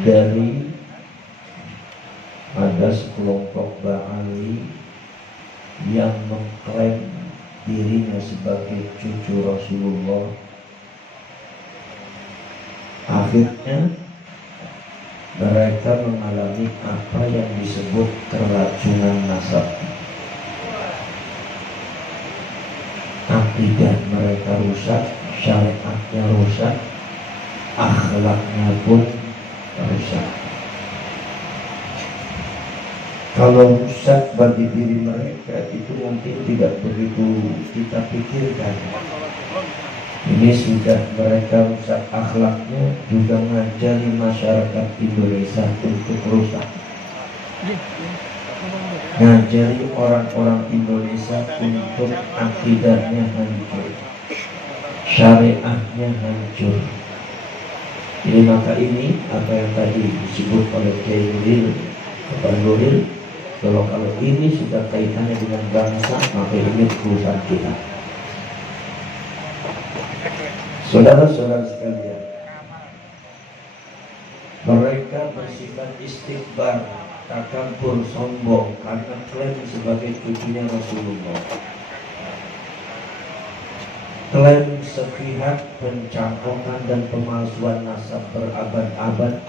dari ada sekelompok Ba'ali yang mengklaim dirinya sebagai cucu Rasulullah. Akhirnya mereka mengalami apa yang disebut keracunan nasab. Akidah mereka rusak, syariatnya rusak, akhlaknya pun rusak. Kalau rusak bagi diri mereka itu mungkin tidak begitu kita pikirkan. Ini sudah mereka rusak akhlaknya, juga ngajari masyarakat Indonesia untuk rusak. Ngajari orang-orang Indonesia untuk akidahnya hancur, syariahnya hancur. Jadi maka ini apa yang tadi disebut oleh Kiai Nuril, kalau ini sudah kaitannya dengan bangsa, maka ini urusan kita. Saudara-saudara sekalian, mereka bersifat istikbar, takabur, sombong karena klaim sebagai cucunya Rasulullah. Klaim sepihak, pencampokan dan pemalsuan nasab berabad-abad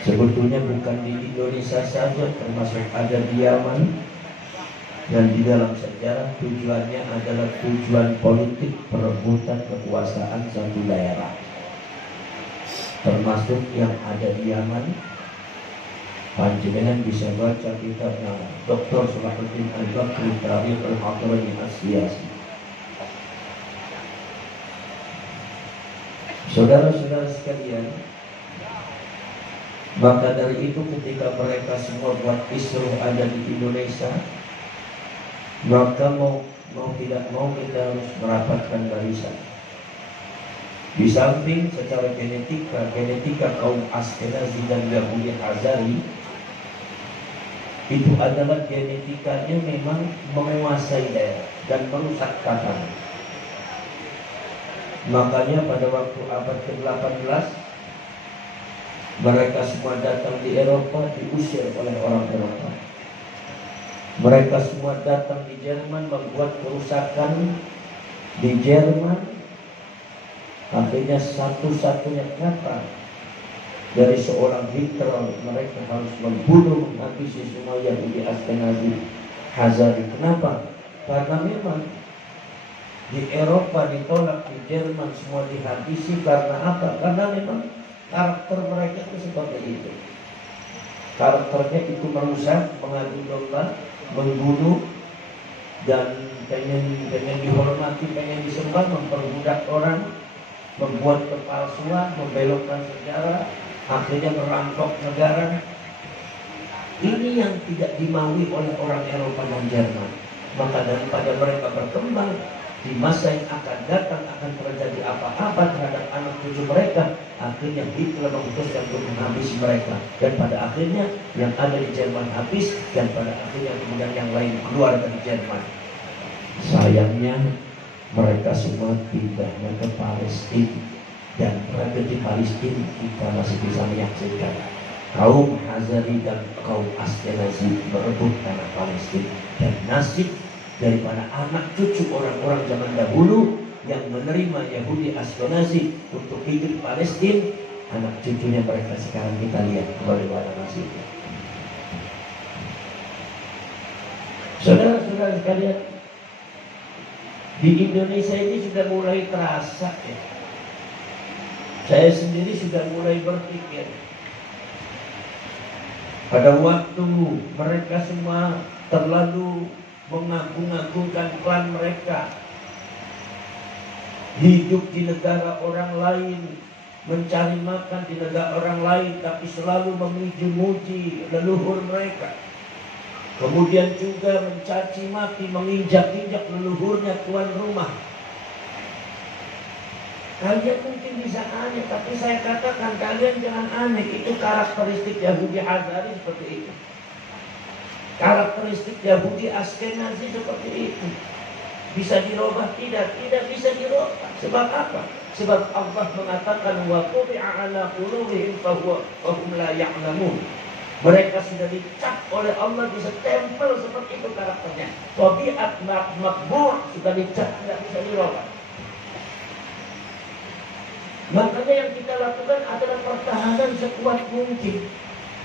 sebetulnya bukan di Indonesia saja, termasuk ada di Yaman. Dan di dalam sejarah tujuannya adalah tujuan politik, perebutan kekuasaan satu daerah. Termasuk yang ada di Yaman. Panjenengan bisa baca kitabnya Dr. Salahuddin Al-Bakri, Tarikh Al-Hadrami As-Siyasi. Saudara-saudara sekalian, maka dari itu ketika mereka semua buat kisruh ada di Indonesia, maka mau tidak mau kita harus merapatkan barisan. Di samping secara genetika kaum Askenazi dan Yahudi Hazari itu adalah genetikanya memang menguasai daerah dan merusak tatanan. Makanya pada waktu abad ke-18 mereka semua datang di Eropa, diusir oleh orang Eropa. Mereka semua datang di Jerman, membuat kerusakan di Jerman. Akhirnya satu-satunya kata dari seorang Hitler, mereka harus membunuh, menghabisi semua Yahudi Askenazi Hazari. Kenapa? Karena memang di Eropa ditolak, di Jerman semua dihabisi. Karena apa? Karena memang karakter mereka itu seperti itu. Karakternya itu merusak, mengadu domba, membunuh, dan pengen dihormati, pengen disembah, memperbudak orang, membuat kepalsuan, membelokkan sejarah, akhirnya merampok negara. Ini yang tidak dimaui oleh orang Eropa dan Jerman. Maka daripada mereka berkembang, di masa yang akan datang akan terjadi apa-apa terhadap anak cucu mereka, akhirnya Hitler memutuskan untuk menghabisi mereka. Dan pada akhirnya yang ada di Jerman habis, dan pada akhirnya kemudian yang lain keluar dari Jerman. Sayangnya mereka semua pindahnya ke Palestina, dan tragedi Palestina kita masih bisa menyaksikan. Kaum Hazari dan kaum Askenazi berebut tanah Palestina, dan nasib daripada anak cucu orang-orang zaman dahulu yang menerima Yahudi Askenazi untuk hidup Palestina, anak cucunya mereka sekarang kita lihat bagaimana nasibnya. Saudara-saudara sekalian, di Indonesia ini sudah mulai terasa ya. Saya sendiri sudah mulai berpikir, pada waktu mereka semua terlalu mengagung-agungkan klan mereka, hidup di negara orang lain, mencari makan di negara orang lain, tapi selalu memuji-muji leluhur mereka. Kemudian juga mencaci maki, menginjak-injak leluhurnya tuan rumah. Kalian mungkin bisa aneh, tapi saya katakan kalian jangan aneh. Itu karakteristik Yahudi Hazari seperti itu. Karakteristik Yahudi Askenazi seperti itu. Bisa dirubah? Tidak bisa dirubah. Sebab apa? Sebab Allah mengatakan wa qubi'a ala qulubihim fahum la ya'lamun. Mereka sudah dicap oleh Allah, disestempel seperti itu karakternya. Tabiat makmur sudah dicap, tidak bisa dirubah. Makanya yang kita lakukan adalah pertahanan sekuat mungkin.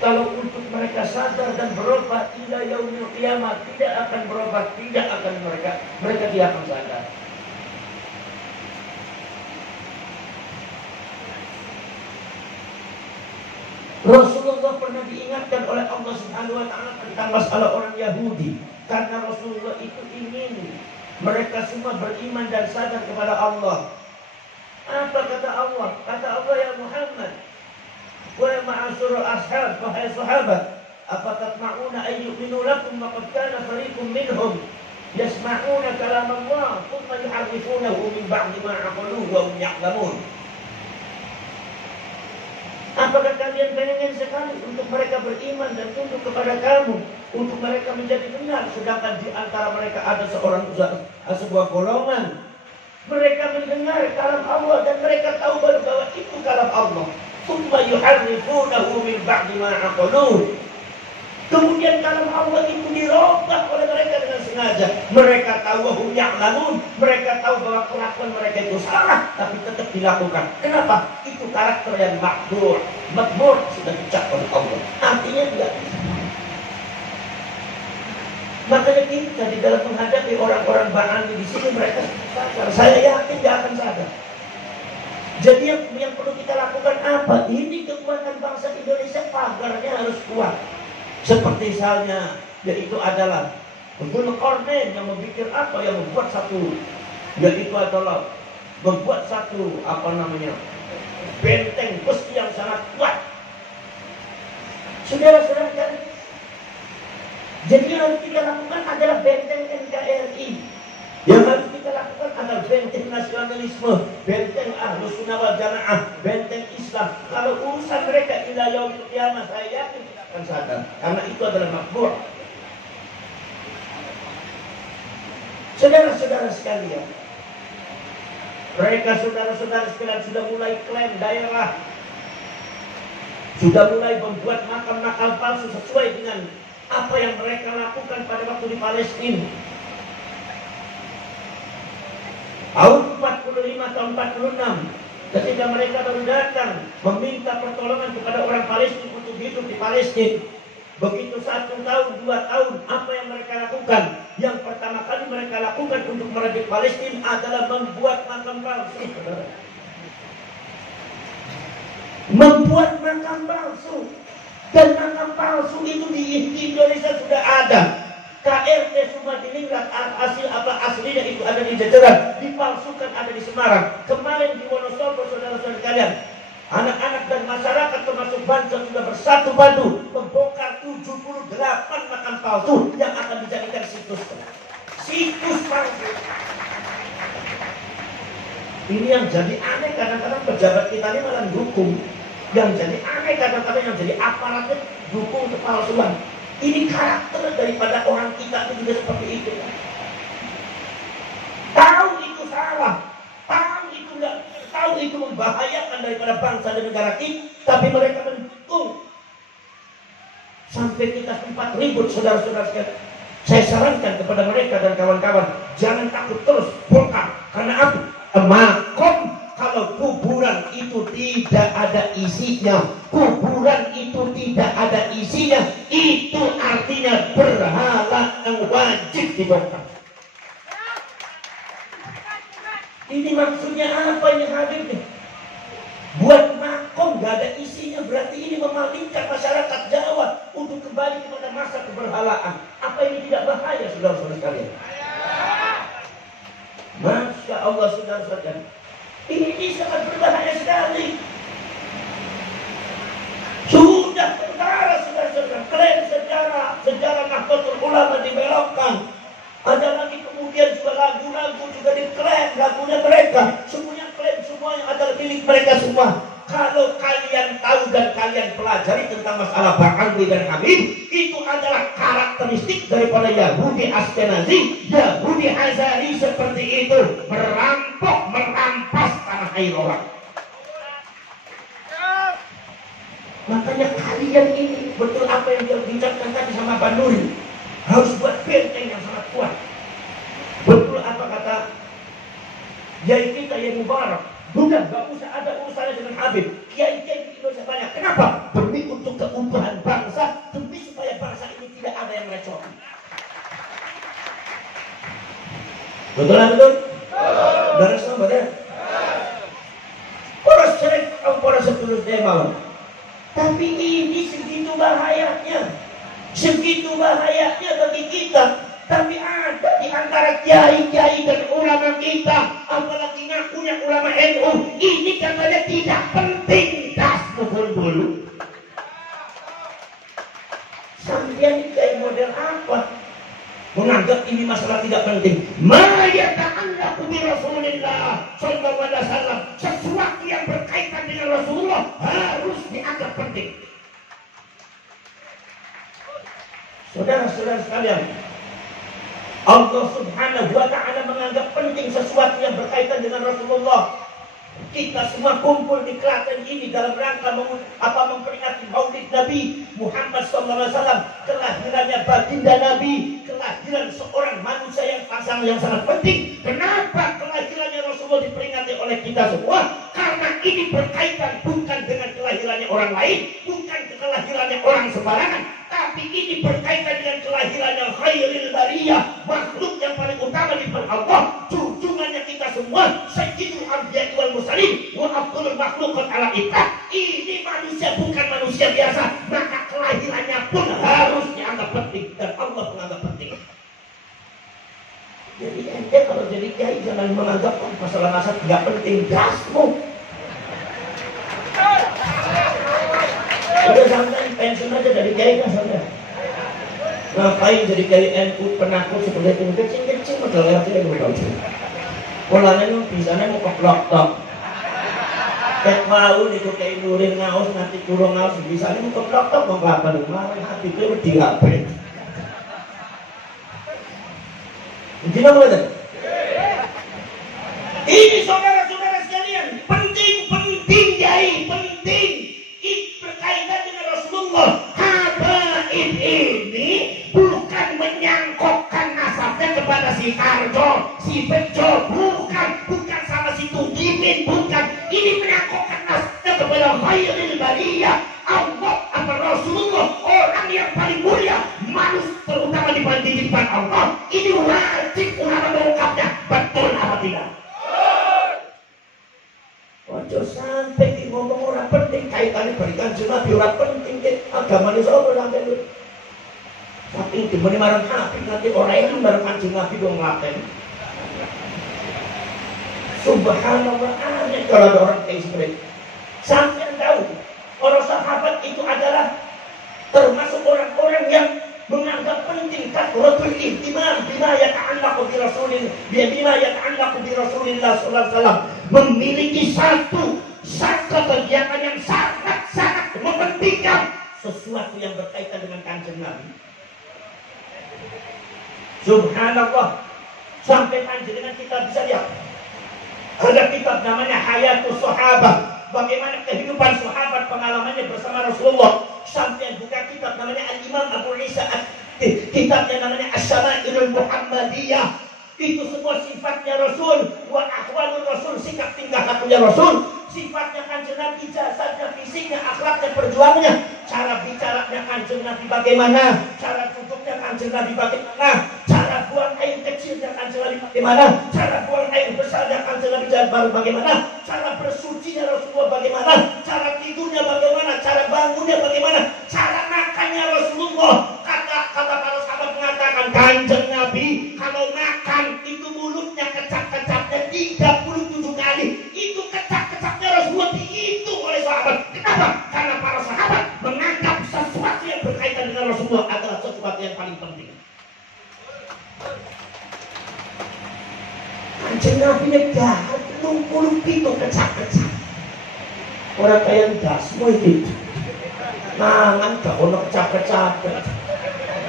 Kalau untuk mereka sadar dan berubah ila yaumil qiyamah, tidak akan berubah, tidak akan mereka tidak akan sadar. Rasulullah pernah diingatkan oleh Allah Subhanahu wa taala tentang masalah orang Yahudi, karena Rasulullah itu ingin mereka semua beriman dan sadar kepada Allah. Apa kata Allah? Kata Allah, ya Muhammad, wa ma'asyiral ashab, wahai sahabat, apa tatma'una ay yu'minu lakum wa qad kana fariqun minhum yasma'una kalam Allah thumma yuharrifunahu min ba'di ma 'aqaluhu wa hum ya'lamun. Apakah kalian pengen sekali untuk mereka beriman dan tunduk kepada kamu, untuk mereka menjadi benar, sedangkan di antara mereka ada sebuah golongan, mereka mendengar kalam Allah dan mereka tahu bahwa itu kalam Allah. Tsumma yuharrifunahu min ba'di ma 'aqaluhu. Kemudian kalam Allah itu dirubah oleh mereka dengan sengaja. Mereka tahu hum ya'lamun, mereka tahu bahwa kelakuan mereka itu salah, tapi tetap dilakukan. Kenapa? Itu karakter yang makmur. Makmur sudah dicap oleh Allah. Artinya tidak bisa. Makanya kita di dalam menghadapi orang-orang Ba'ani di sini, mereka sadar. Saya yakin dia akan sadar. Jadi yang perlu kita lakukan apa? Ini kekuatan bangsa Indonesia, pagarnya harus kuat. Seperti misalnya, yaitu adalah Dzulqarnain yang membuat apa, yang membuat satu, yaitu adalah membuat satu benteng besi yang sangat kuat. Saudara-saudara kan, jadi yang harus kita lakukan adalah benteng NKRI. Yang harus kita lakukan adalah benteng nasionalisme, benteng Ahlus Sunnah wal Jamaah, benteng Islam. Kalau urusan mereka ila yaumil qiyamah, saya yakin kita akan sadar, karena itu adalah makmur. Saudara-saudara sekalian, mereka saudara-saudara sekalian sudah mulai klaim daerah, sudah mulai membuat makam-makam palsu sesuai dengan apa yang mereka lakukan pada waktu di Palestina. Tahun 45 tahun 46, ketika mereka baru datang meminta pertolongan kepada orang Palestina untuk hidup di Palestina. Begitu 1 tahun, 2 tahun, apa yang mereka lakukan? Yang pertama kali mereka lakukan untuk merebut Palestina adalah membuat makam palsu. Membuat makam palsu. Dan makam palsu itu di Indonesia sudah ada. KRT Sumadiningrat aslinya itu ada di Jajaran, dipalsukan ada di Semarang. Kemarin di Wonosobo, saudara-saudara kalian, anak-anak dan masyarakat termasuk bangsa sudah bersatu padu membongkar 78 makam palsu yang akan dijadikan situs palsu. Ini yang jadi aneh, kadang-kadang pejabat kita ini malah dukung. Yang jadi aneh kadang-kadang yang jadi aparatnya dukung kepalsuan. Ini karakter daripada orang kita itu juga seperti itu. Tahu itu salah, tahu itu membahayakan daripada bangsa dan negara kita, tapi mereka mendukung. Sampai kita tempat ribut, saudara-saudara sekalian. Saya sarankan kepada mereka dan kawan-kawan, jangan takut, terus bongkar. Karena apa? Makom. Kalau kuburan itu tidak ada isinya, kuburan itu tidak ada isinya, itu artinya berhala yang wajib dibongkar. Ini maksudnya apa ini Habib? Buat makom gak ada isinya, berarti ini memalingkan masyarakat Jawa untuk kembali kepada masa keberhalaan. Apa ini tidak bahaya, saudara-saudara sekalian? Masya Allah, saudara-saudara. Ini sangat berbahaya sekali. Sudah tentara, saudara-saudara, klaim sejarah Nahdlatul Ulama dibelokkan. Ada lagi kemudian juga lagu-lagu juga diklaim, lagunya mereka. Semuanya klaim, semuanya adalah milik mereka semua. Kalau kalian tahu dan kalian pelajari tentang masalah Ba'alwi dan Hamid, itu adalah karakteristik daripada Yahudi Askenazi, Yahudi Hazari seperti itu, merampas tanah tanah air orang. Makanya kalian ini betul apa yang dia ucapkan tadi sama Pak Nuri, harus buat benteng yang sangat kuat. Betul apa kata Kiai kita yang Mubarak, bukan gak usah ada urusannya dengan Habib. Kiai-kiai di Indonesia banyak. Kenapa? Demi untuk keutuhan bangsa, demi supaya bangsa ini tidak ada yang merecoki. Betul lah betul? Dari semua betul? Poros sering, poros setulus dia malam. Tapi ini segitu bahayanya bagi kita. Tapi ada di antara kiai-kiai dan ulama kita, apalagi ngakunya ulama NU, ini katanya tidak penting. Das dulu. Sampai kayak model apa? Menganggap ini masalah tidak penting. Ma yata'allaqu bi Rasulillah sallallahu alaihi wasallam, sesuatu yang berkaitan dengan Rasulullah harus dianggap penting. Saudara-saudara sekalian, Allah Subhanahu wa ta'ala menganggap penting sesuatu yang berkaitan dengan Rasulullah. Kita semua kumpul di Klaten ini dalam rangka memperingati Maulid Nabi Muhammad SAW, kelahirannya baginda Nabi, kelahiran seorang manusia yang sangat penting. Kenapa kelahirannya Rasulullah diperingati oleh kita semua? Karena ini berkaitan bukan dengan kelahirannya orang lain, bukan kelahirannya orang sembarangan, tapi ini berkaitan dengan kelahirannya khairil bariyah, makhluk yang paling utama di depan Allah, junjungannya kita semua, sayyidul anbiya wal mursalin wa afdhalul makhluqat ala ittah. Ini manusia bukan manusia biasa, maka kelahirannya pun harus dianggap penting dan Allah menganggap penting. Jadi ente kalau jadi kiai jangan menganggap masalah-masalah tidak penting, dasmu. Udah santai, pensiun aja dari kiai kan santai. Ngapain jadi kiai NU penakut seperti itu? Kecil-kecil modal lewatnya gue tahu. Polanya lu bisanya mau ke laptop. Kayak mau nih gue kiai nurin ngaus nanti kurang ngaus bisanya mau ke laptop mau apa lu? Marah hati gue udah dilapain. Gimana betul? Ini saudara-saudara sekalian, penting kiai, penting. Berkaitan dengan Rasulullah. Habaib ini bukan menyangkokkan nasabnya kepada si Karjo, si Bejo, bukan sama si Tugimin, bukan. Ini menyangkokkan nasabnya kepada khairil bariyah, Allah atau Rasulullah, orang yang paling mulia, manusia terutama di depan Allah. Ini wajib ulama mengungkapnya, betul apa tidak? Ojo sampai ngomong orang penting kaitannya berikan Nabi orang penting ke agama ini soal sampai itu. Tapi di mana marah Habib nanti orang itu marah kanjeng Nabi dong ngelakuin. Subhanallah, aneh kalau ada orang kayak seperti itu. Sampai tahu orang sahabat itu adalah termasuk orang-orang yang menganggap penting kathratul ihtimam bima yata'allaqu bi Rasulillah sallallahu alaihi wasallam, memiliki satu kegiatan yang sangat mementingkan sesuatu yang berkaitan dengan kanjeng Nabi. Subhanallah, sampai panjenengan kita bisa lihat ada kitab namanya Hayatus Sahabah, bagaimana kehidupan sahabat pengalamannya bersama Rasulullah. Sampai buka kitab namanya Al-Imam Abu Isa, kitab yang namanya Asy-Syama'ilul Muhammadiyah. Itu semua sifatnya Rasul, wa ahwalur Rasul, sikap tingkah lakunya Rasul, sifatnya kanjeng Nabi, jasadnya, fisiknya, akhlaknya, perjuangannya, cara bicaranya kanjeng Nabi bagaimana, cara duduknya kanjeng Nabi bagaimana, cara buang air kecilnya kanjeng Nabi bagaimana, cara buang air besarnya kanjeng Nabi bagaimana, cara bersucinya Rasulullah bagaimana, cara tidurnya bagaimana, cara bangunnya bagaimana, cara makannya Rasulullah. Kata para sahabat mengatakan kanjeng Nabi kalau makan itu mulutnya kecap-kecapnya 37 kali. Itu kecap-kecapnya Rasulullah dihitung oleh sahabat. Kenapa? Karena para sahabat menganggap sesuatu yang berkaitan dengan Rasulullah adalah sesuatu yang paling penting. Kanjeng Nabi jahat 60 itu kecap-kecap. Orang kaya dasmu itu mangan gak ono kecap-kecap.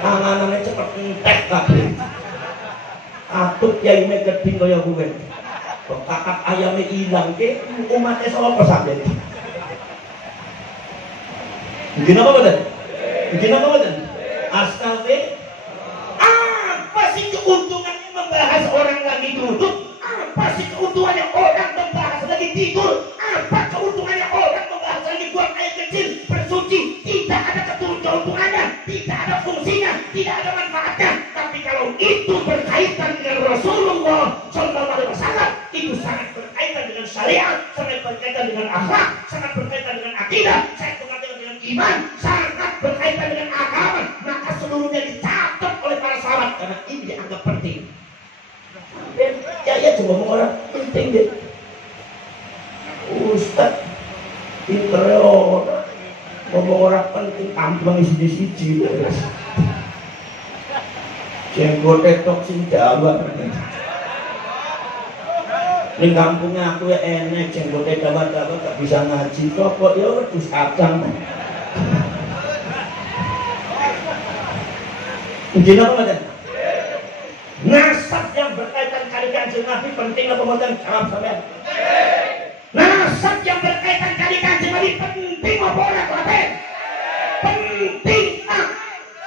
Anganane cepet entek kabeh. Atut yai geding kaya kowe. kakak ayamnya hilang ke umatnya sapa sampeyan. Mungkin apa betul? Mungkin apa betul? Astagfirullah. Apa sih keuntungannya membahas orang lagi duduk? Apa sih keuntungannya orang membahas lagi tidur? Apa keuntungannya orang membahas lagi buang air kecil bersuci? Tidak ada keuntungannya, tidak ada fungsinya, tidak ada manfaatnya. Tapi kalau itu berkaitan dengan Rasulullah Sallallahu Alaihi Wasallam, itu sangat berkaitan dengan syariat, sangat berkaitan dengan akhlak, sangat berkaitan dengan akidah, sangat berkaitan dengan iman, sangat berkaitan dengan agama. Maka seluruhnya dicatat oleh para sahabat karena ini dianggap penting. Ya cuma ngomong orang penting deh. Ustaz pinter orang ngomong orang penting tampang siji-siji. Jenggote tok sing dawa. Ning kampungnya aku ya enek jenggote dawa-dawa gak bisa ngaji kok ya wedhus kacang. Mungkin apa ada? Nasab yang berkaitan kali Kanjeng Nabi penting apa mboten? Jawab sampean. Nasab yang berkaitan kali Kanjeng Nabi penting apa ora kabeh? Penting.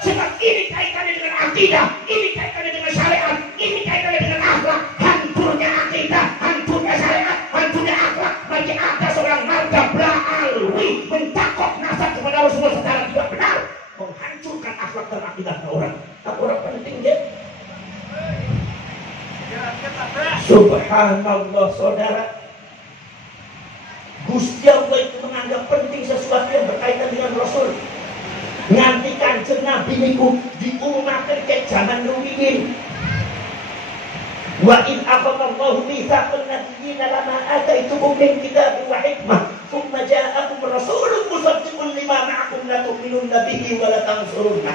Sebab ini kaitannya dengan akidah, ini kaitannya dengan syariat, ini kaitannya dengan akhlak. Hancurnya akidah, hancurnya syariat, hancurnya akhlak. Bagi ada seorang marga Alwi mentakok nasab kepada Rasulullah secara tidak benar, menghancurkan akhlak dan akidah orang. Tapi orang penting dia. Subhanallah saudara, Gusti Allah itu menganggap penting sesuatu yang berkaitan dengan Rasul. Nganti Kanjeng Nabi niku diumumkan ke zaman rumiyin. Wa in akhadallahu mitsaqan nabiyyina lama ataitukum min kitabin wa hikmah thumma ja'akum rasulun musaddiqun lima ma'akum la tu'minunna bihi wa la tansurunna.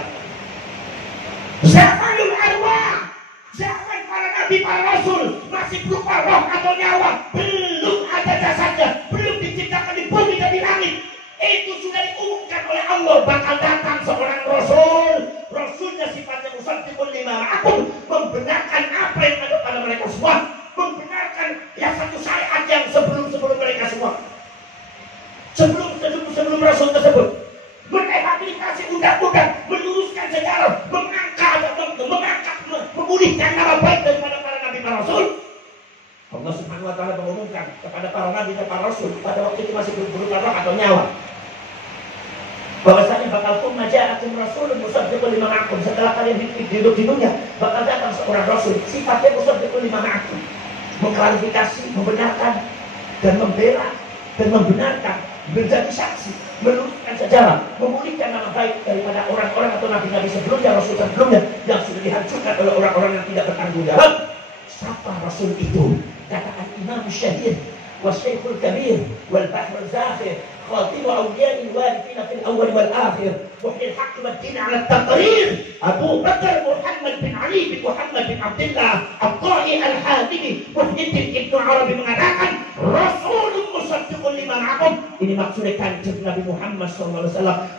Zamanul arwah, zaman para nabi, para rasul masih berupa roh atau nyawa, belum ada jasadnya, belum diciptakan di bumi dan di langit. Itu sudah diumumkan oleh Allah bakal datang seorang rasul. Rasulnya sifatnya musaddiqun lima ma'akum, membenarkan apa yang ada pada mereka semua, membenarkan yang satu syariat yang sebelum mereka semua, sebelum rasul tersebut, merehabilitasi undang-undang, meluruskan sejarah, mengangkat, memulihkan nama baik daripada para nabi, para rasul. Allah Subhanahu wa taala mengumumkan kepada para nabi dan para rasul pada waktu itu masih berupa roh atau nyawa, bahwasanya bakal ja'akum rasulun musaddiqun lima ma'akum, setelah kalian hidup di dunia bakal datang seorang rasul sifatnya musaddiqun lima ma'akum, mengklarifikasi, membenarkan dan membela dan membenarkan, menjadi saksi, meluruskan sejarah, memulihkan nama baik daripada orang-orang atau nabi-nabi sebelumnya, rasul sebelumnya yang sudah dihancurkan oleh orang-orang yang tidak bertanggung jawab. Siapa rasul itu? Katakan Imam Syahid wa Syekhul Kabir wal Bahrul Zakhir خاتم أولياء الوارثين في الأول والآخر محيي الحق والدين على التقرير أبو بكر محمد بن علي بن محمد بن عبد الله الطائي الحامدي محيي الدين ابن Arabi mengatakan Rasulun musaddiqun lima ma'akum. Ini maksudnya Kanjeng Nabi Muhammad SAW.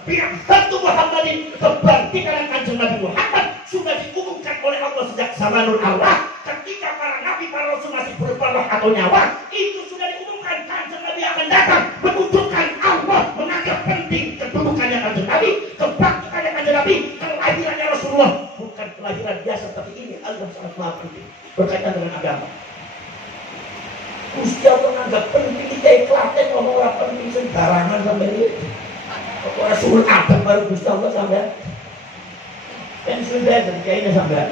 Bi'atsatu Muhammadin, kebertikan Kanjeng Nabi Muhammad sudah diumumkan oleh Allah sejak zamanul arwah, ketika para nabi, para rasul masih berupa roh atau nyawa. Itu sudah diumumkan Kanjeng Nabi akan datang, menunjukkan Allah menganggap penting kedudukannya Kanjeng Nabi, kebangkitannya Kanjeng Nabi, kelahirannya Rasulullah. Bukan kelahiran biasa, tapi ini Allah sangat maha penting berkaitan dengan agama. Gusti Allah menganggap penting kita Klaten ngomong orang penting sembarangan sampai ini. Rasul Adam baru Gusti Allah sampai kan sudah terkait sampai.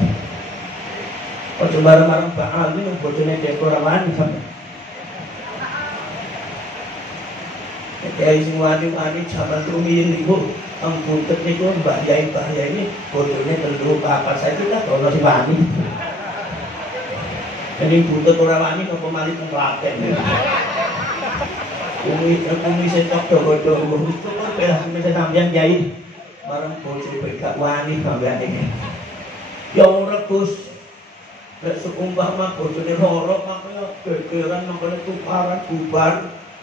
Ojo bareng-bareng Pak Ali bojone dekor wani sampai. Kayak sing wani-wani zaman rumiyin niku angkutet niku Mbak Yai ini bojone telu papat saiki lah ono sing wani. Jadi butuh orang wani nopo malih teng Klaten. Kumi setok dogo-dogo itu kan belah bisa sampeyan Yai bareng bojo gak wani sampeyan. Ya ora Gus. Nek seumpama bojone loro makanya gegeran mangkene tukaran bubar.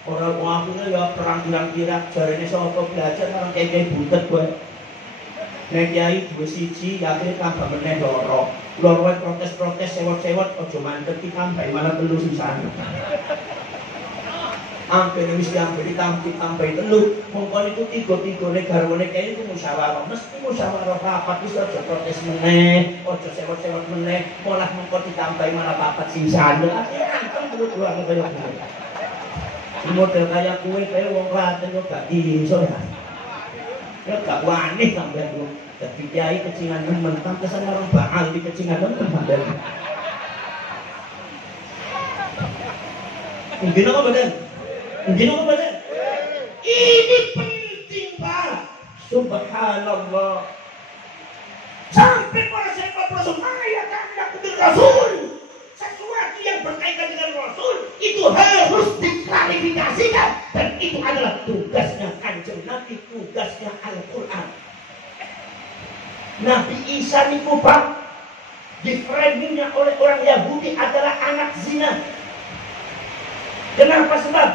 Ora wakune ya perang pirang-pirang jarene sapa belajar karo keke butet kowe. Nek kiai dua siji akhirnya tambah meneh loro. Loro protes-protes sewot-sewot aja mandek ditambahi malah telu sisan. Ampere wis diamberi tambahi telu. Mongkon itu tiga-tigane garwane kiai itu musyawarah. Mesti musyawarah rapat wis aja protes meneh, aja sewot-sewot meneh, malah mongkon ditambahi malah papat sisan. Akhirnya antem telu-telu kaya kuwe. Model kaya kuwe kaya wong Klaten kok gak iso ya. Ya gak wani sampeyan ku. Dadi kiai kecingan nemen, pantesan orang baal di kecingan nemen sampeyan. Mungkin apa badan? Mungkin apa badan? Ini penting Pak. Subhanallah. Sampai para sahabat Rasul mengatakan Rasul, sesuatu yang berkaitan dengan Rasul itu harus diklarifikasikan, dan itu adalah tugasnya Kanjeng Nabi, tugasnya Al-Quran. Nabi Isa niku Pak, di framingnya oleh orang Yahudi adalah anak zina. Kenapa? Sebab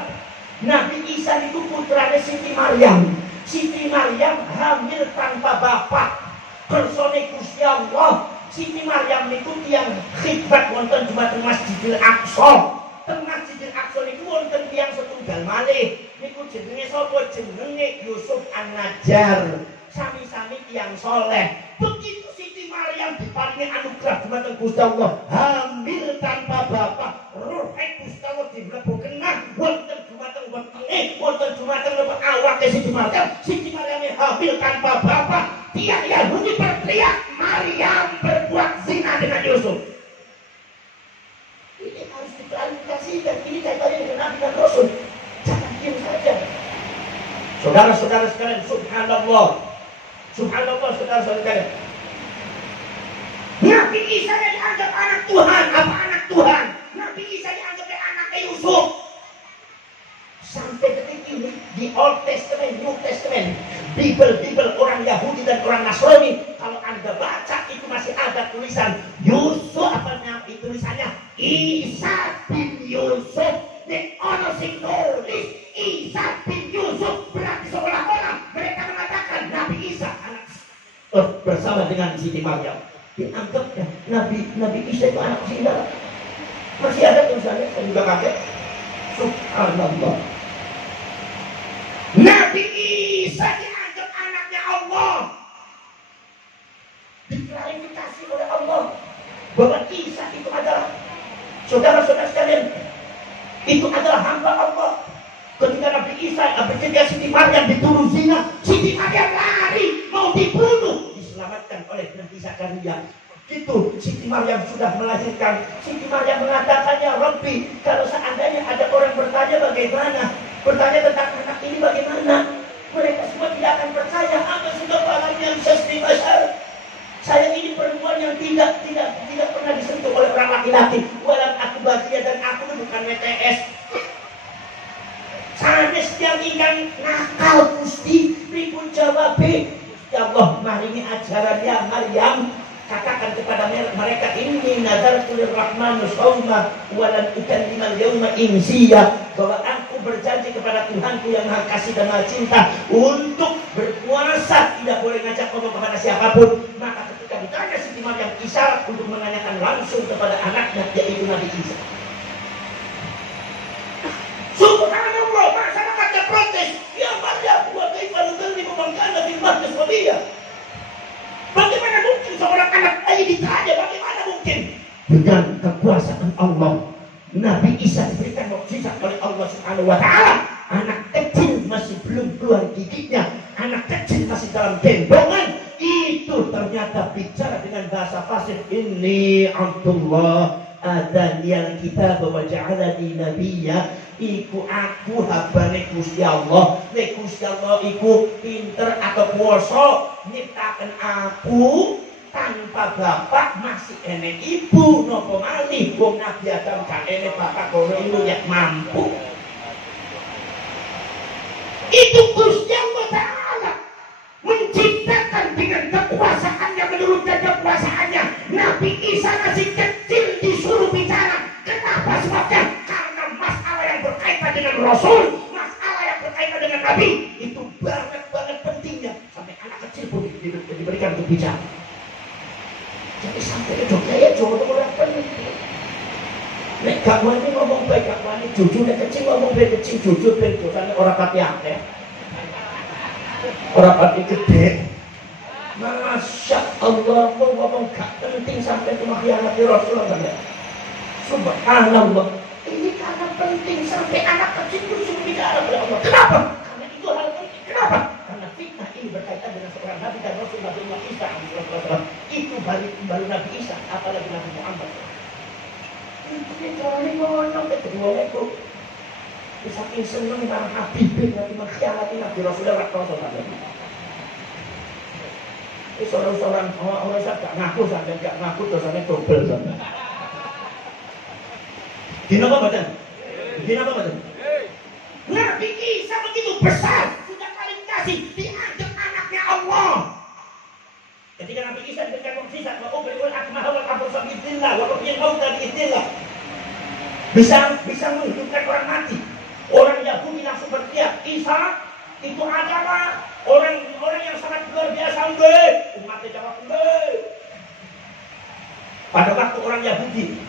Nabi Isa itu putranya Siti Maryam. Siti Maryam hamil tanpa bapak. Persone Gusti Allah. Siti Maryam itu tiang khidmat wonten dumateng Masjidil Aqsa. Teng Masjidil Aqsa niku wonten tiang setunggal malih. Niku jenenge sapa? Jenenge Yusuf An-Najjar. Sami-sami tiang soleh. Begitu Siti Maryam diparingi anugerah dumateng Gusti Allah, hamil tanpa bapak. Roh Gusti Allah dimlebukenan wonten dumateng wetenge, wonten dumateng awake Siti Maryam. Siti Maryam hamil tanpa bapak. Tiang Yahudi berteriak, Maryam berbuat zina dengan Yusuf. Ini harus diklarifikasikan. Ini kaitannya dengan Nabi dan Rasul. Jangan diam saja. Saudara-saudara sekalian, subhanallah. Subhanallah, saudara-saudara. Nabi Isa yang dianggap anak Tuhan. Apa anak Tuhan? Nabi Isa dianggap anaknya Yusuf. Sampai detik ini di Old Testament, New Testament, Bible orang Yahudi dan orang Nasrani, kalau Anda baca itu masih ada tulisan Yusuf, apa namanya tulisannya? Isa bin Yusuf. The honor sing nulis Isa bin Yusuf, berarti seolah-olah mereka mengatakan Nabi Isa anak bersama dengan Siti Maryam. Dianggap ya, Nabi Isa itu anak zina. Masih ada tulisannya, saya juga kaget. Subhanallah. Nabi Isa dianggap anaknya Allah. Diklarifikasi oleh Allah bahwa Isa itu adalah, saudara-saudara sekalian, itu adalah hamba Allah. Ketika Nabi Isa, ketika Siti Maryam dituduh zina, Siti Maryam lari mau dibunuh, diselamatkan oleh Nabi Zakaria. Itu Siti Maryam sudah melahirkan. Siti Maryam mengatakannya, Rabbi, kalau seandainya ada orang bertanya bagaimana, bertanya tentang anak ini bagaimana, mereka semua tidak akan percaya. Apa sudah malam yang sesri masyarakat. Saya ini perempuan yang tidak pernah disentuh oleh orang laki-laki. Walau aku bahagia dan aku bukan WTS. Sanes yang ingkang nakal Gusti, pripun jawabe? Ya Allah, maringi ajaran ya Maryam. Katakan kepada mereka, inni nazartu lirrahmanu shauma wa lan ukallimal yauma insiya, bahwa aku berjanji kepada Tuhanku yang Maha Kasih dan Maha Cinta untuk berpuasa, tidak boleh ngajak ngomong kepada siapapun. Maka ketika ditanya Siti Maryam isyarat untuk menanyakan langsung kepada anaknya, yaitu Nabi Isa. Subhanallah, masyarakatnya protes. Ya Maryam, wa kaifa nukallimu man kana fil mahdi sabiyya? Bagaimana mungkin seorang anak bayi ditanya? Bagaimana mungkin? Dengan kekuasaan Allah, Nabi Isa diberikan mukjizat oleh Allah Subhanahu wa Ta'ala. Anak kecil masih belum keluar giginya, anak kecil masih dalam gendongan, itu ternyata bicara dengan bahasa fasih. Inni Abdullah adaniyal kitab wa ja'alani nabiyya. Iku aku hambane Gusti Allah. Nek Gusti Allah iku pinter atau kuwasa nyiptaken aku tanpa bapak, masih enek ibu napa malih. Wong Nabi Adam gak enek bapak kono iku ya mampu. Itu Gusti Allah Ta'ala menciptakan dengan kekuasaannya, menurut kekuasaannya. Nabi Isa masih kecil disuruh bicara. Kenapa? Sebabnya karena masalah yang berkaitan dengan Rasul, masalah yang berkaitan dengan Nabi, itu banget pentingnya. Sampai anak kecil pun diberikan orang itu bicara. Jadi sampai itu kayak jodoh orang penting. Nek gak wani ngomong baik, gak wani jujur, nek kecil ngomong baik kecil jujur, ben dosane ora pati akeh. Ora pati gede. Masya Allah, ngomong gak penting sampai ke mengkhianati Rasulullah sampai. Subhanallah. Ini karena penting sampai anak kecil pun suruh bicara kepada Allah. Kenapa? Karena itu hal penting. Kenapa? Karena fitnah ini berkaitan dengan seorang Nabi dan Rasul Nabi Isa. Itu baru Nabi Isa, apalagi Nabi Muhammad. Itu caranya ngomong kedua itu. Saking seneng dengan Habib Nabi mengkhianati Nabi Rasulullah SAW. Seorang orang gak ngaku sampai gak ngaku dosanya double sampai. Gini apa badan? Gini apa badan? Nabi Isa begitu besar, sudah kualifikasi dianggap anaknya Allah. Ketika Nabi Isa diberikan mukjizat, wa ubriul akmaha wal abrasa biidznillah wa uhyil mauta biidznillah. Bisa menghidupkan orang mati. Orang Yahudi langsung berteriak, Isa itu adalah orang yang sangat luar biasa, enggak. Umatnya jawab enggak. Pada waktu orang Yahudi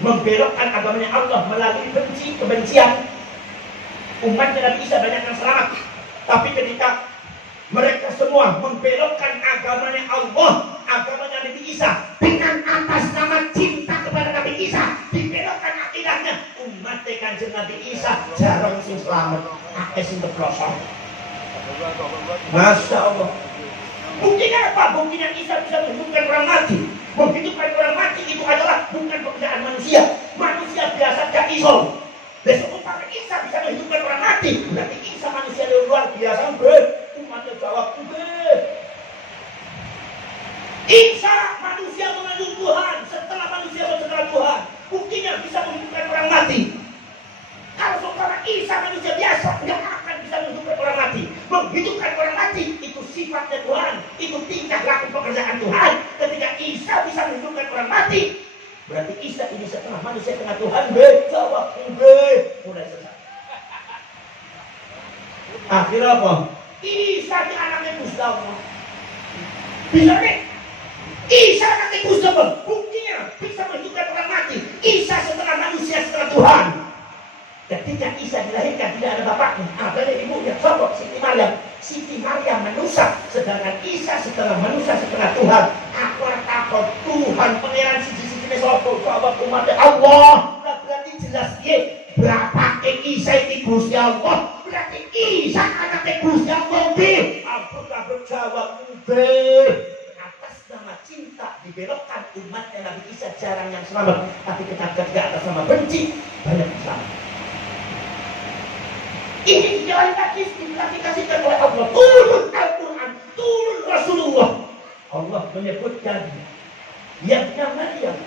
membelokkan agamanya Allah melalui kebencian, umatnya Nabi Isa banyak yang selamat. Tapi ketika mereka semua membelokkan agamanya Allah, agamanya Nabi Isa dengan atas nama cinta kepada Nabi Isa, dibelokkan akidahnya, umatnya Kanjeng Nabi Isa jarang sing selamat, akeh sing terprosok. Masya Allah. Buktinya apa? Buktinya Isa bisa menghidupkan orang mati. Menghidupkan orang mati itu adalah bukan pekerjaan manusia. Manusia biasa gak iso. Besok umpama Isa bisa menghidupkan orang mati, berarti Isa manusia yang luar biasa. Umatnya jawab Isa manusia mengandung Tuhan, setelah manusia setelah Tuhan. Buktinya bisa menghidupkan orang mati. Kalau umpama Isa manusia biasa, nggak akan bisa menghidupkan orang mati. Menghidupkan orang mati itu sifatnya Tuhan, itu tingkah laku pekerjaan Tuhan. Ketika Isa bisa menghidupkan orang mati, berarti Isa ini setengah manusia setengah Tuhan. Jawab mulai selesai. Akhirnya apa? Isa di anaknya Gusti Allah. Bisa nih? Isa anaknya Gusti Allah. Buktinya bisa menghidupkan orang mati. Isa setengah manusia setengah Tuhan. Ketika Isa dilahirkan tidak ada bapaknya, ada ibunya, sosok Siti Maryam. Siti Maryam manusia, sedangkan Isa setengah manusia setengah Tuhan. Aku takut Tuhan pangeran sisi-sisi sosok sahabat umat Allah. Berarti jelas dia berapa Isa itu Gusti Allah. Berarti Isa anaknya Gusti Allah. Apakah berjawab atas nama cinta dibelokkan umatnya Nabi Isa jarang yang selamat. Tapi ketika atas nama benci banyak yang selamat. Ini diklarifikasikan oleh Allah. Turun Al-Quran, turun Rasulullah. Allah menyebutkan Yabna Maryam.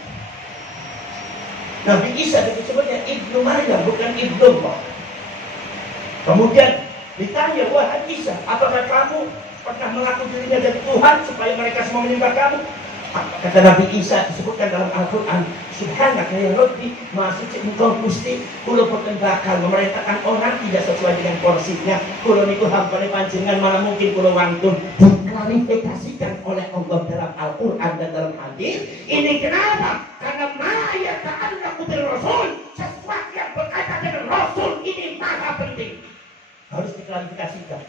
Nabi Isa disebutnya Ibnu Maryam, bukan Ibnu Allah. Kemudian ditanya, wahai Isa, apakah kamu pernah mengaku dirinya dari Tuhan supaya mereka semua menyembah kamu? Kata Nabi Isa disebutkan dalam Al-Quran, Subhanaka ya Rabbi, maha suci engkau Gusti, kula boten bakal memerintahkan orang tidak sesuai dengan porsinya. Kula niku hambane panjenengan, mana mungkin kula wantun. Diklarifikasikan oleh Allah dalam Al-Quran dan dalam hadis. Ini kenapa? Karena maya ta'allaqu bil Rasul, sesuatu yang berkaitan dengan Rasul ini maha penting. Harus diklarifikasikan.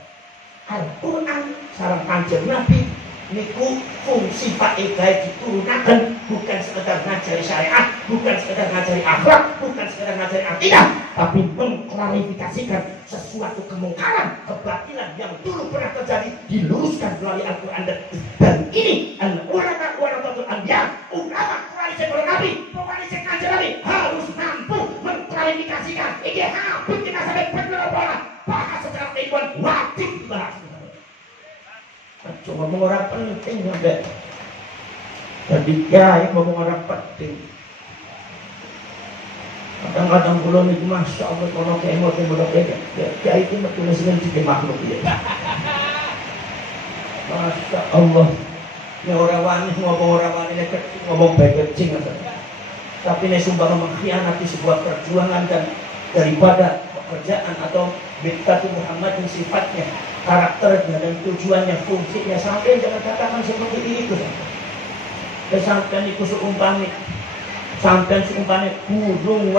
Al-Quran sareng Kanjeng Nabi niku fungsi faedah diturunakan, bukan sekedar ngajari syariat, bukan sekedar ngajari akhlak, bukan sekedar ngajari akidah, tapi mengklarifikasikan sesuatu kemungkaran, kebatilan yang dulu pernah terjadi diluruskan melalui Al-Quran dan ini ulama warasatul anbiya, ulama pewaris para nabi, pewaris kanjeng Nabi harus mampu mengklarifikasikan. Ini hampir kita sampai benar bahas secara keilmuan wajib dibahas. Cuma ngomong orang penting sampai jadi kiai ngomong orang penting. Kadang-kadang belum itu masya Allah kalau kayak mau tembok kiai itu bertulis dengan tiga makhluk ya. Masya Allah. Ini orang wani ngomong ngomong baik kecing tapi ini sumpah mengkhianati sebuah perjuangan dan daripada pekerjaan atau bid'ah Muhammad yang sifatnya karakternya dan tujuannya, fungsinya. Sampai jangan katakan seperti itu. Sampai itu seumpamanya, sampai seumpamanya gurung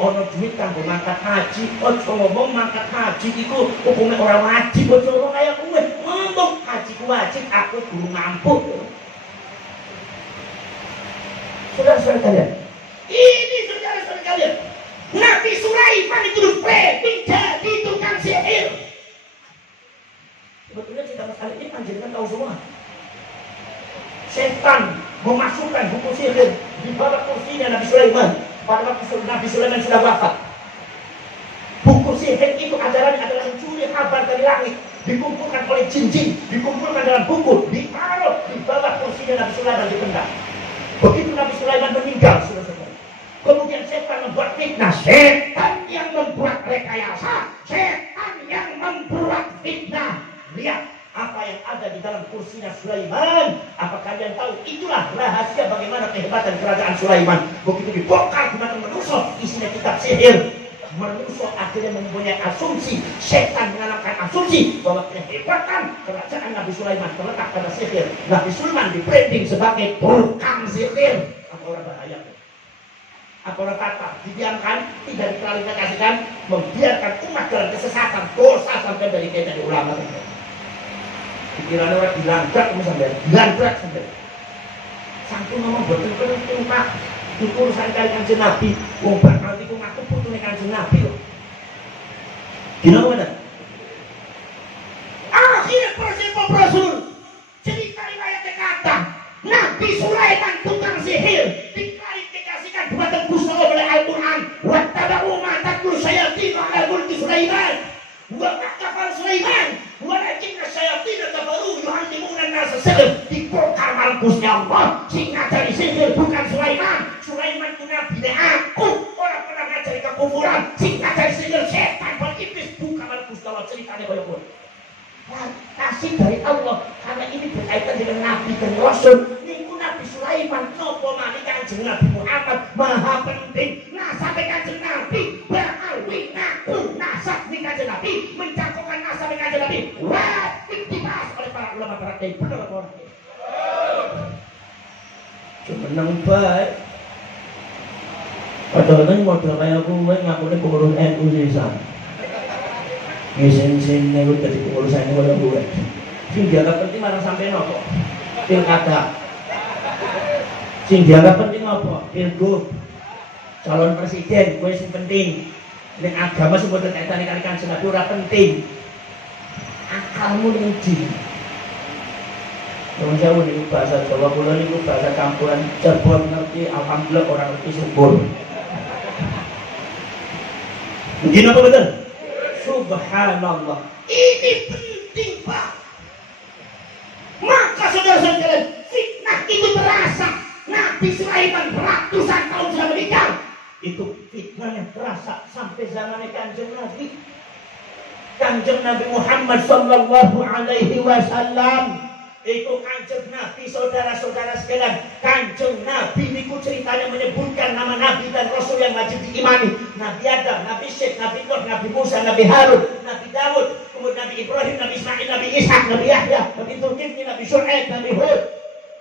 ono duit kanggo mangkat haji. Ojo ngomong mangkat haji itu hukumnya orang wajib. Ojo ngomong kayak gue ngomong haji ku wajib, aku guru mampu. Saudara-saudara kalian, ini saudara-saudara kalian, Nabi Sulaiman itu diprediksi jadi tukang sihir. Sebetulnya cerita masalah ini panjenengan tahu semua. Setan memasukkan buku sihir di bawah kursinya Nabi Sulaiman. Pada waktu Nabi Sulaiman sudah wafat, buku sihir itu ajarannya adalah mencuri kabar dari langit, dikumpulkan oleh jin-jin, dikumpulkan dalam buku, ditaruh di bawah kursinya Nabi Sulaiman dipendam. Begitu Nabi Sulaiman meninggal, saudara-saudara, kemudian setan membuat fitnah, setan yang membuat rekayasa, setan yang membuat fitnah. Lihat apa yang ada di dalam kursinya Sulaiman. Apa kalian tahu? Itulah rahasia bagaimana kehebatan kerajaan Sulaiman. Begitu dibongkar gunakan manusia, isinya kitab sihir. Manusia akhirnya mempunyai asumsi, setan menanamkan asumsi bahwa kehebatan kerajaan Nabi Sulaiman terletak pada sihir. Nabi Sulaiman dibranding sebagai tukang sihir. Apa orang bahaya? Apa orang kata? Didiamkan, tidak diklarifikasikan, membiarkan umat dalam kesesatan, dosa sampai dari kita di ulama. Pikiran orang dilangkrak sampai, dilangkrak sampai. Sangku ngomong betul-betul Pak. Itu urusan kali Kanjeng Nabi, wong bakal iku ngaku putune Kanjeng Nabi lho. Gimana mana? Akhirnya proses cerita riwayatnya kata Nabi Sulaiman tukang sihir diklarifikasikan kepada Gusti Allah oleh Al-Quran. Wattaba'u ma tatlu syayatin ala mulki Sulaiman wa kafar Sulaiman walakinna syayatin kafaru yu'allimuna an-nasa sihr. Dibongkar malam Gusti Allah sing ngajari sihir bukan Sulaiman. Sulaiman itu nabi aku, orang pernah ngajari kekufuran, sing ngajari sihir setan buat iblis, bukan malam Gusti Allah. Ceritanya kaya pun kasih dari Allah, karena ini berkaitan dengan Nabi dan Rasul. Niku Nabi Sulaiman nopo mani Kanjeng Nabi Muhammad maha penting. Nasab Kanjeng Nabi bakal winaku nasab Kanjeng Nabi, mencakupan nasab Kanjeng Nabi wajib dibahas oleh para ulama para kiai. Benar apa orang? Cuma menang baik. Kadang-kadang model kayak aku ngakunya pengurus NU sisa. Ngisen-ngisen nek dadi pengurusan ini kaya gue. Sing dianggap penting marang sampeyan apa? Pilkada. Sing dianggap penting apa? Pilgub. Calon presiden kuwi sing penting. Nek agama sing boten kaitane kali Kanjeng Nabi ora penting. Akalmu ning ndi? Wong Jawa niku bahasa Jawa kula niku bahasa campuran Cirebon ngerti, alhamdulillah orang ngerti subur. Begini apa betul? Subhanallah. Ini penting Pak. Maka saudara-saudara, fitnah itu terasa. Nabi Sulaiman ratusan tahun sudah meninggal. Itu fitnah yang terasa sampai zaman Kanjeng Nabi. Kanjeng Nabi Muhammad sallallahu alaihi wasallam. Itu Kanjeng Nabi, saudara-saudara sekalian, Kanjeng Nabi niku ceritanya menyebutkan nama Nabi dan Rasul yang wajib diimani. Nabi Adam, Nabi Syed, Nabi Nuh, Nabi Musa, Nabi Harun, Nabi Dawud, kemudian Nabi Ibrahim, Nabi Ismail, Nabi Ishak, Nabi Yahya, Nabi Zulkifli, Nabi Syuaib, Nabi Hud.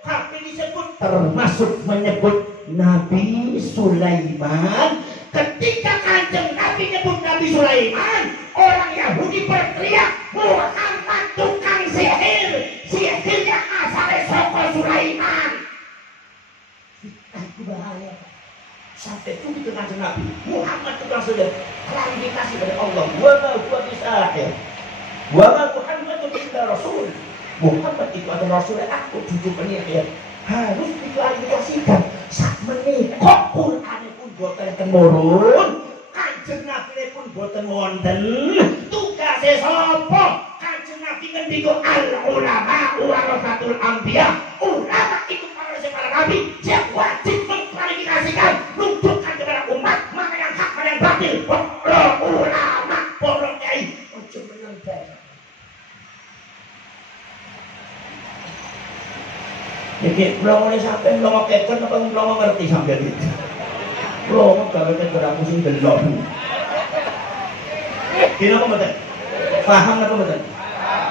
Tapi disebut termasuk menyebut Nabi Sulaiman. Ketika Kanjeng Nabi menyebut Nabi Sulaiman, orang Yahudi berteriak, Muhammad tukang sihir. Sihirnya asalnya saka Sulaiman. Itu bahaya. Sampai itu di Kanjeng Nabi Muhammad tukang sihir. Klarifikasi dari Allah. Wa ma huwa bisahir. Wa ma Muhammadun illa rasul. Muhammad itu adalah rasul aku, cucu penyihir. Harus diklarifikasikan. Sak menika Quran pun boten temurun, Kanjeng Nabi pun boten wonten. Tugase sapa? Kanjeng Nabi ngendika al ulama warasatul anbiya. Ulama itu para nabi yang wajib mengklarifikasikan, nunjukkan kepada umat mana yang hak, mana yang batil. Para ulama, para kiai, ojo menang bae. Jadi belum sampai belum kekon apa belum ngerti sampai itu. Belum kalau kita berapa sih belum. Kira apa betul? Paham apa betul?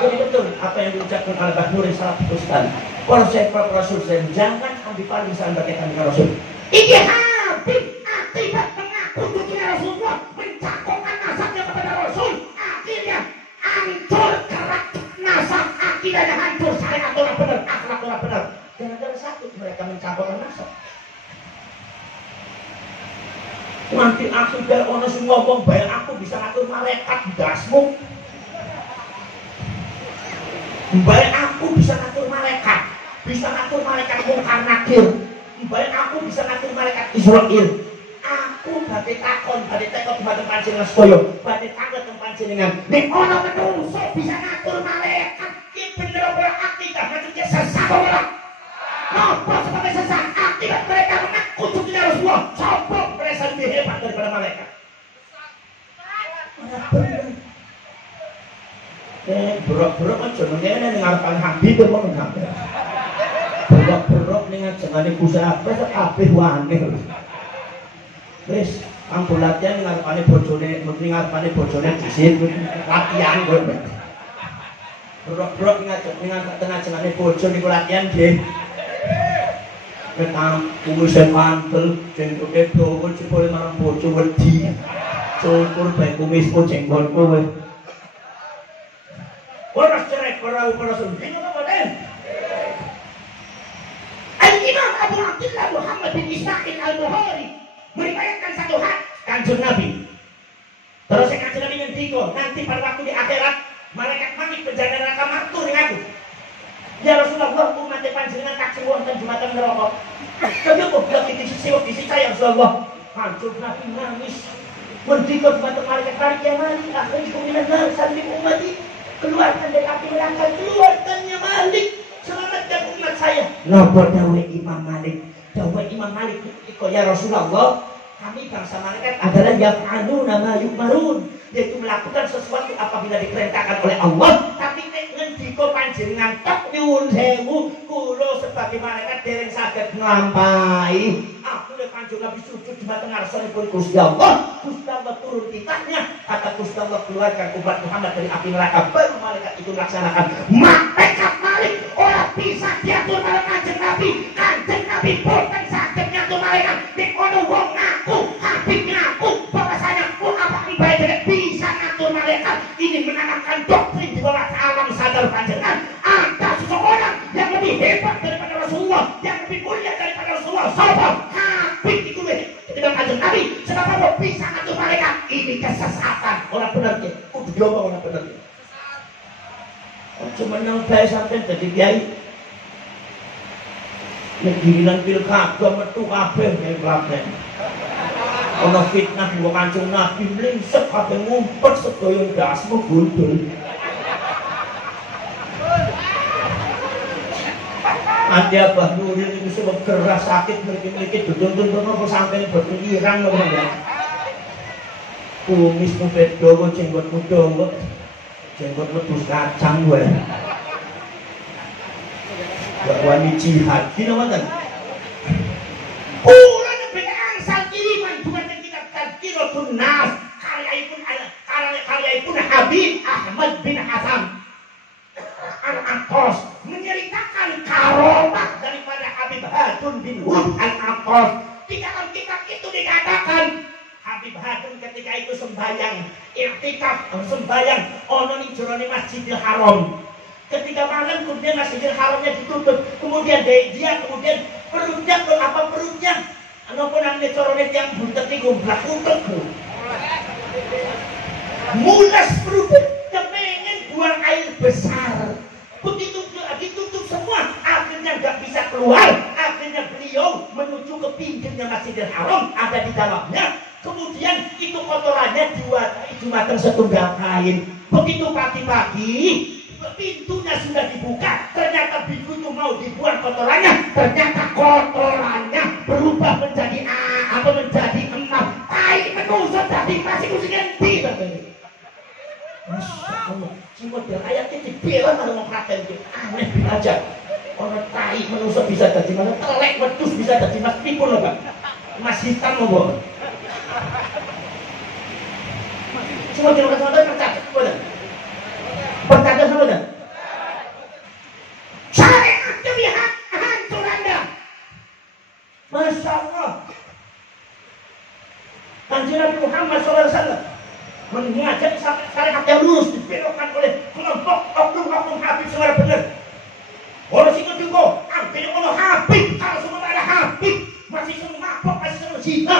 Jadi betul apa yang diucapkan oleh Mbah Nuri salah satu sekali. Kalau saya Rasul saya jangan ambil paling saya bagaikan Rasul. Ini habis akibat mengaku dunia Rasulullah, mencakokkan nasabnya kepada Rasul, akhirnya hancur kerak nasab, akidahnya hancur, syariat orang benar, akhlak orang benar. Gara-gara satu mereka mencakokkan nasab. Nanti akibat ono semua ngomong bayar aku bisa ngatur malaikat di dasmu. Bayar aku bisa ngatur malaikat, Munkar Nakir. Bayar aku bisa ngatur malaikat Israil. Aku badhe takon, badhe teko dhumateng panjenengan sedaya, badhe tanglet teng panjenengan. Nek ana menungso bisa ngatur malaikat, iki bener ora akidah, maksudnya sesat ora. Napa sebabnya sesat? Akibat mereka mengaku dunia Rasulullah, sombong mereka lebih hebat daripada malaikat. Berok-berok aja ngene ning ngarepan Habib kok ngene. Berok-berok ning ajengane Gusti apa kabeh wani. Wis ampun latihan ning ngarepane bojone disit latihan kok. Berok-berok ning ajengane bojo niku latihan nggih. Ketang kumise mantel jenggote dawa jebule marang bojo wedi. Cukur bae kumismu jenggotmu wis. Ora cerek ora sendiri apa den? Al-Imam Abu Abdullah Muhammad bin Ismail Al-Bukhari meriwayatkan satu hadis Kanjeng Nabi. Terus Kanjeng Nabi ngendika, nanti pada waktu di akhirat malaikat mangit penjara neraka matur ning aku. Ya Rasulullah, umat panjenengan tak wonten jumatan neraka. Tapi kok bilang iki sisi saya Rasulullah. Kanjeng Nabi nangis. Mendika jumatan malaikat tarik ya mari akhirnya minan nar salim ummati. Keluarkan dari api neraka, keluarkannya Malik, selamatkan umat saya. Napa dawuh Imam Malik? Dawuh Imam Malik itu ya Rasulullah, kami bangsa malaikat adalah yaf'aluna ma yu'marun, yaitu melakukan sesuatu apabila diperintahkan oleh Allah. Tapi nek ngendika panjenengan tok nyuwun sewu, kula sebagai malaikat dereng saged nglampahi. Aku nek Kanjeng Nabi sujud di tengah ngarsanipun Gusti Allah, Gusti Allah turun titahnya, kata Gusti Allah keluarkan umat Muhammad dari api neraka, baru malaikat itu melaksanakan. Malaikat Malik orang bisa diatur oleh Kanjeng Nabi boten saged ngatur malaikat. Nek ono wong ngaku, Habib ngaku bahwasanya apa ibadah bisa ngatur malaikat, ini menanamkan doktrin di bawah alam sadar panjenengan. Ada seseorang yang lebih hebat daripada Rasulullah, yang lebih mulia daripada Rasulullah. Sobat Habib itu ketimbang Kanjeng Nabi, kenapa kok bisa ngatur malaikat? Ini kesesatan. Orang benar ya, kudu diomong orang benar ya. Cuma nang bae sampean dadi kiai. Nek dirilan pilkada metu kabeh mlaten. Ana fitnah kanggo Kanjeng Nabi mlingsek kabeh ngumpet sedaya ndasmu gundul. Andi Abah Nuri itu sebab keras sakit mriki-mriki dudun-dudun apa sampeyan boten irang lho ya. Kumismu dawa jenggotmu dawa. Jenggot lebus kacang gue. Gak wani jihad. Gini wonten. Kula nek angsal kiriman dumateng kitab Tazkiratul Nas, karyaipun Habib Ahmad bin Hasan Al-Aqas menceritakan karomah daripada Habib Hadun bin Hud Al-Aqas. Di dalam kitab itu dikatakan Habib Hadun ketika itu sembahyang iktikaf, sembahyang ono ning jerone Masjidil Haram. Ketika malam kemudian Masjidil Haramnya ditutup, kemudian dia kemudian perutnya napa namanya corone yang buntet niku blak utek. Mulas perutnya kepengen buang air besar. Begitu ditutup semua, akhirnya nggak bisa keluar. Akhirnya beliau menuju ke pinggirnya Masjidil Haram, ada di dalamnya. Kemudian itu kotorannya dimatang setunggal kain. Begitu pagi-pagi pintunya sudah dibuka, ternyata pintu itu mau dibuang kotorannya, ternyata kotorannya berubah menjadi menjadi emas. Tai menusuk dari masih kusingan di. Masya Allah, cuma ayatnya dibela kalau mau praktek itu aneh aja. Orang tai menusuk bisa jadi mana, telek wedus bisa jadi mas pipun loh Pak. Mas hitam loh. Cuma kira-kira percaya, percaya sama mengajak syariat yang lurus dibelokkan oleh kelompok oknum-oknum Habib semua benar. Orang sing ngedengko, angkene ono Habib, kalau semua ada Habib, masih semapok, masih semzina.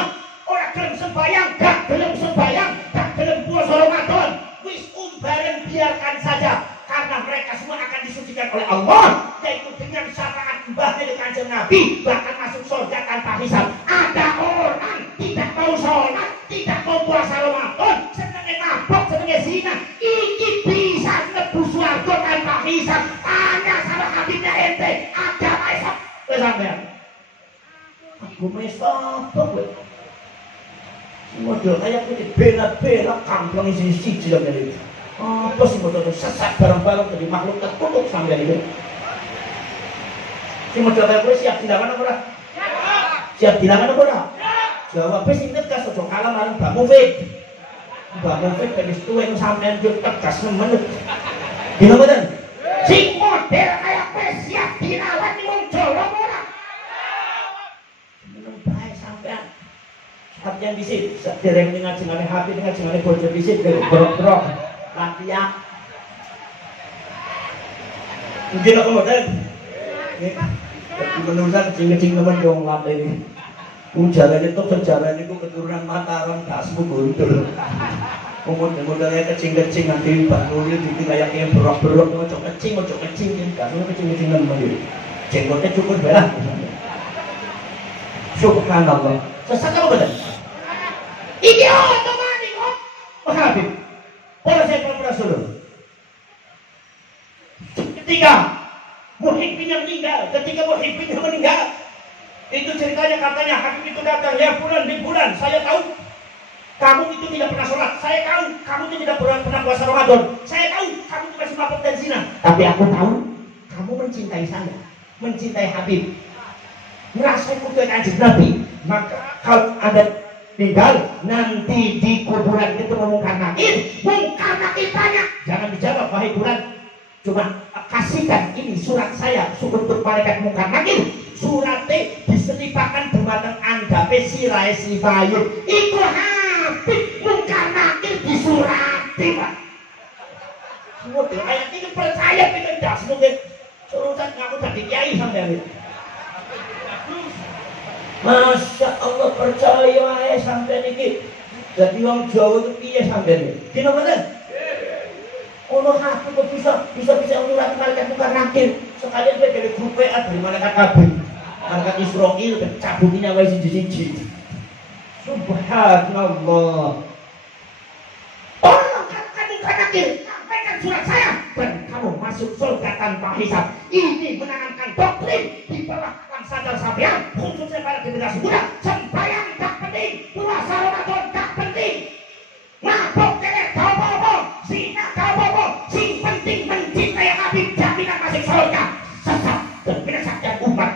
Orang gelem sembayang, gak gelem sembayang, gak gelem puasa Ramadan. Wis bareng biarkan saja, karena mereka semua akan disucikan oleh Allah, yaitu dengan syafaat mbah dari Kanjeng Nabi, bahkan masuk surga tanpa hisab. Ada orang tidak mau sholat, tidak mau puasa Ramadan, senengnya mabok, senengnya zina, ini bisa nebus surga tanpa hisab. Tanya sama Habibnya ente, agama Islam sampean. Agama Islam apa? Model kayak ini bela-bela kampung isi siji dalam itu. Apa sih model sesat bareng-bareng jadi makhluk tertutup sampai itu. Si model kayak gue siap dilawan apa ora? Siap dilawan apa ora? Jawabnya sih tegas, ojo kalah marang Mbak Mufid. Mbak Mufid penis tuh yang sampean yo tegas nemen. Gila mboten? Si model kayak gue siap dilawan di wong Jawa ora? Meneng bae sampean. Hati yang disit, dereng dengan jenenge hati dengan jenenge bojo disit, berok-berok, latihan. Mungkin aku model. Menurusan kecing-kecing teman dong latih ini. Ujaran itu sejarah itu keturunan Mataram, Dasmu Guntur. Model-modelnya kecing-kecing nanti Mbak Nuril itu kayaknya berok-berok, ojo kecing, Dasmu kecing-kecing teman ini. Jenggotnya cukup belah. Subhanallah. Sesat apa betul? Ini otomatis kok. Habib. Para saya Rasulullah. Ketika Muhibbinya meninggal, itu ceritanya katanya Habib itu datang, ya bulan di bulan, saya tahu kamu itu tidak pernah sholat, saya tahu kamu itu tidak pernah puasa Ramadan, saya tahu kamu itu masih mabuk dan zina, tapi aku tahu kamu mencintai saya, mencintai Habib, merasa ikut Kanjeng Nabi. Maka kalau ada tinggal nanti di kuburan itu mungkar nakir tanya, jangan dijawab wahai kuburan, cuma kasihkan ini surat saya untuk malaikat mungkar nakir, suratnya diselipakan dumateng andhape sirahe sifayun iku Habib mungkar nakir disurati Pak. Model kayak ini percaya kita das mungkin surutan ngaku tadi kiai sampai Masya Allah percaya sampai ini. Jadi orang Jawa itu piye sampai ini? Gimana bener? Ono hati kok bisa ngurang malaikat mungkar nakir. Sekalian gue dari grup WA dari malaikat kabeh. Malaikat Israil cabutin nyawa siji-siji. Subhanallah. Tolong katakan mungkar nakir, sampaikan surat saya dan kamu masuk surga tanpa hisab. Ini menanamkan doktrin di bawah sadar sampean, khususnya pada generasi muda. Sembahyang tak penting, puasa Ramadan tak penting, mabok kelek gak apa-apa, zina gak apa-apa, sing penting mencintai Habib, jaminan masuk surga. Sesat dan menyesatkan umat.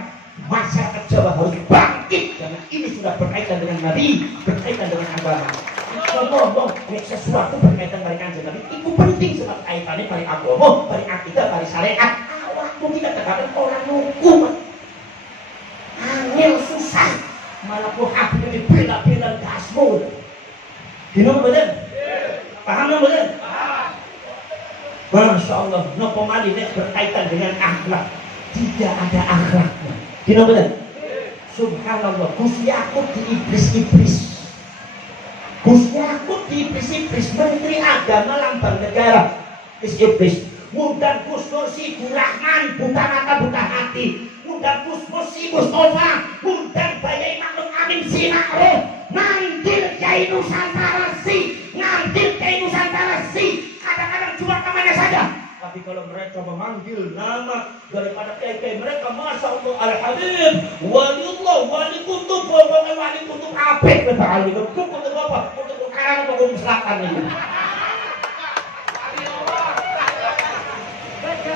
Masyarakat Jawa harus bangkit karena ini sudah berkaitan dengan Nabi, berkaitan dengan agama. Ngomong sesuatu berkaitan dengan Kanjeng Nabi itu penting sebab kaitannya pada agama, pada akidah, pada syariat. Awakmu tidak terkadang orang hukum. Angel susah, malah ku Habib ini bela-bela gasmu. Gimana bener? Paham nggak bener? Masya Allah, nopo mali berkaitan dengan akhlak, tidak ada akhlaknya. Gimana bener? Subhanallah, Gusti aku di iblis-iblis. Gusti aku di iblis-iblis, Menteri Agama lambang negara, iblis. Ngundang Gus Nur Sibu Rahman, buta mata buta hati. Ngundang Gus Musi Mustafa, ngundang Bayai Maklum Amin Sinaro, ngambil Kiai Nusantara Si, ngambil Kiai Nusantara Si. Kadang-kadang cuma namanya saja. Tapi kalau mereka memanggil nama daripada kiai-kiai mereka, Masya Allah, Al-Habib, Waliullah, Wali Kutub, Wali Kutub Abid, Wali Kutub apa? Kutub Utara atau Kutub Selatan ini.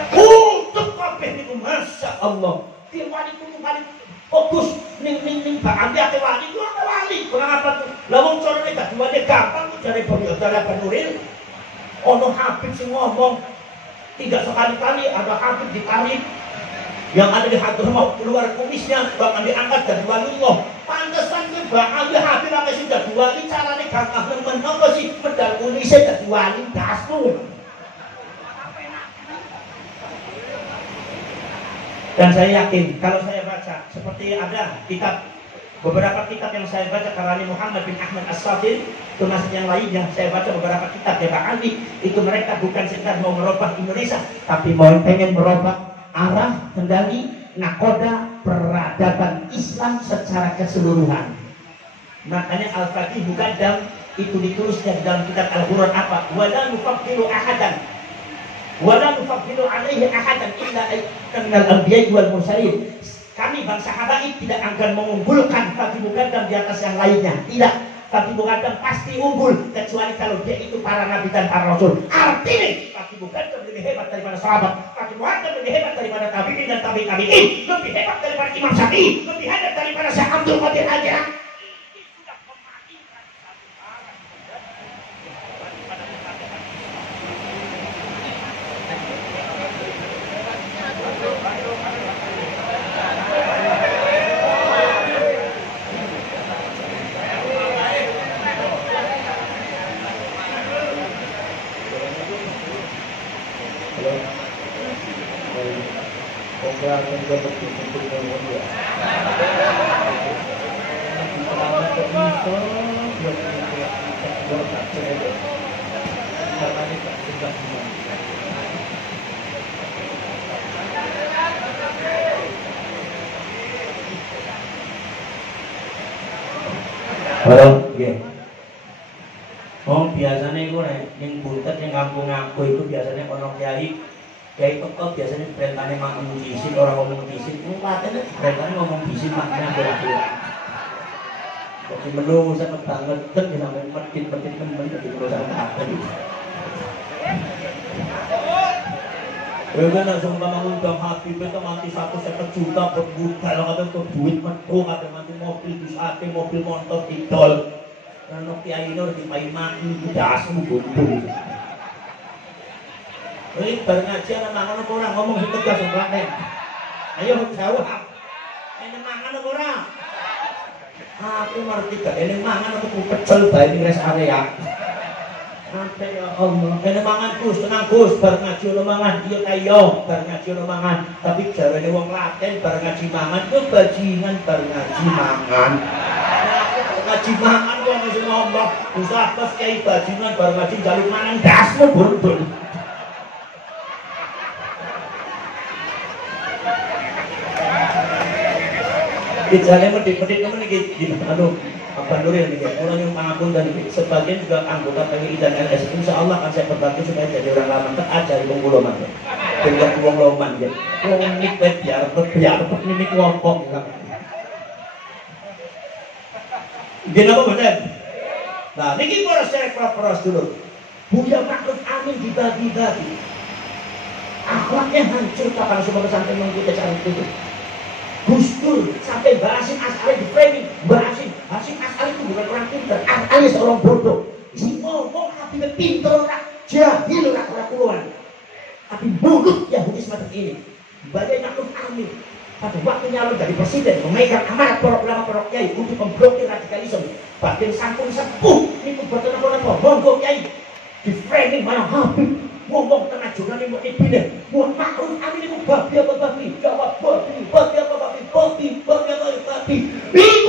Kutub kabeh niku Masya Allah. Di wali kutub wali fokus ning Pak Andi ate wali ku apa wali? Kurang apa tuh? Lah wong carane gak duwane gampang ku jare Boyodara Nuril. Ono Habib sing ngomong tidak sekali-kali ada Habib ditarik yang ada di Hadramaut keluar kumisnya bahkan diangkat dari waliullah. Pantesan ke Bang Ali hadir apa sih dadi wali carane gampang nemen apa sih medal polisi dadi wali dasmu. Dan saya yakin kalau saya baca seperti ada beberapa kitab yang saya baca karya Muhammad bin Ahmad As-Sadir, termasuk yang lainnya saya baca beberapa kitab ya Pak Ali, itu mereka bukan sekedar mau merubah Indonesia, tapi mau pengen merubah arah kendali nakoda peradaban Islam secara keseluruhan. Makanya Al-Fatih Muqaddam itu ditulisnya dalam kitab Al-Quran apa? Wala nufaddilu ahadan wala nufaddilu alaihi ahadan illa minal anbiya'i wal mursalin. Kami bangsa Habaib tidak akan mengunggulkan Fatih Muqaddam di atas yang lainnya. Tidak. Fatih Muqaddam pasti unggul kecuali kalau dia itu para nabi dan para rasul. Artinya Fatih Muqaddam lebih hebat daripada sahabat. Fatih Muqaddam lebih hebat daripada tabi'in dan tabi'in. Lebih hebat daripada Imam Syafi'i. Lebih hebat daripada Syekh Abdul Qadir Hajar. Halo, nggih. Oh, biasanya itu yang buntet yang kampung aku itu biasanya ono kiai teko biasanya perintahnya ngomong disin, orang ngomong disin. Patene perintahnya ngomong disin maknanya berat-berat. Jadi menunggu sangat banget kan sampai medit-medit temen jadi perusahaan apa gitu. Kita langsung mengundang Habib itu mati 150 juta berbuka kalau kata itu duit metu kata mati mobil disate mobil motor idol karena kiai ini lagi main mati udah asmu guntur. Ini berngajian mangan apa orang ngomong tegas orang ayo jawab ini mangan apa orang aku ngerti gak ini mangan aku pecel bayi di rest area. Sampai ya Allah, ini mangan Gus, tenang Gus, bar ngaji lo mangan, iya kayo, bar ngaji lo mangan. Tapi jarane wong Klaten bar ngaji mangan, itu bajingan bar ngaji mangan. Bar ngaji mangan wong mesti ngomong, usah pas kiai bajingan bar ngaji jaluk mangan dasmu burdul. Bicaranya medit-medit kamu nih gini, aduh. Apa dulu yang dikira orang yang mengakun dan sebagian juga anggota PWI dan LS insya Allah akan saya berbagi supaya jadi orang lama terajari wong loman biar wong loman ya wong nik biar ini kelompok gini apa bener nah ini kita share kelas dulu Buya Ma'ruf Amin dibagi-bagi akhlaknya hancur kalau semua pesantren mengikuti cara itu Gus Dur sampai Basim As'ari di framing Basim As'ari itu bukan orang pintar As'ari seorang bodoh si ngomong hatinya pintar orang jahil orang kelakuan tapi mulut Yahudi semacam ini Buya Ma'ruf Amin pada waktu nyalon dari presiden memegang amanat para ulama para kiai untuk memblokir radikalisme batin sampun sepuh ini buatan apa monggo kiai di framing mana Habib ngomong tengah jurnal ini mau dipindah buat Ma'ruf Amin itu babi apa babi jawab babi apa babi itu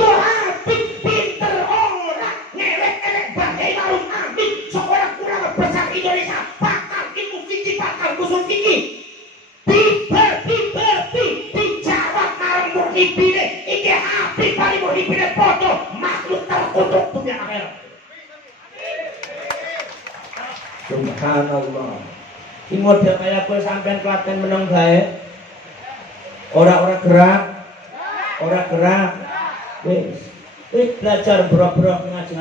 Habib pinter orang ngelek-ngelek bagai Ma'ruf Amin seorang ulama besar Indonesia pakar ilmu fikih pakar usul fikih dijawab marang muhibine ini Habib paling muhibine foto makhluk terkutuk dunia akhirat. Subhanallah. Ini model kayak gue sampean Klaten menang baik. Orang gerak. Wis belajar berok-berok ngaji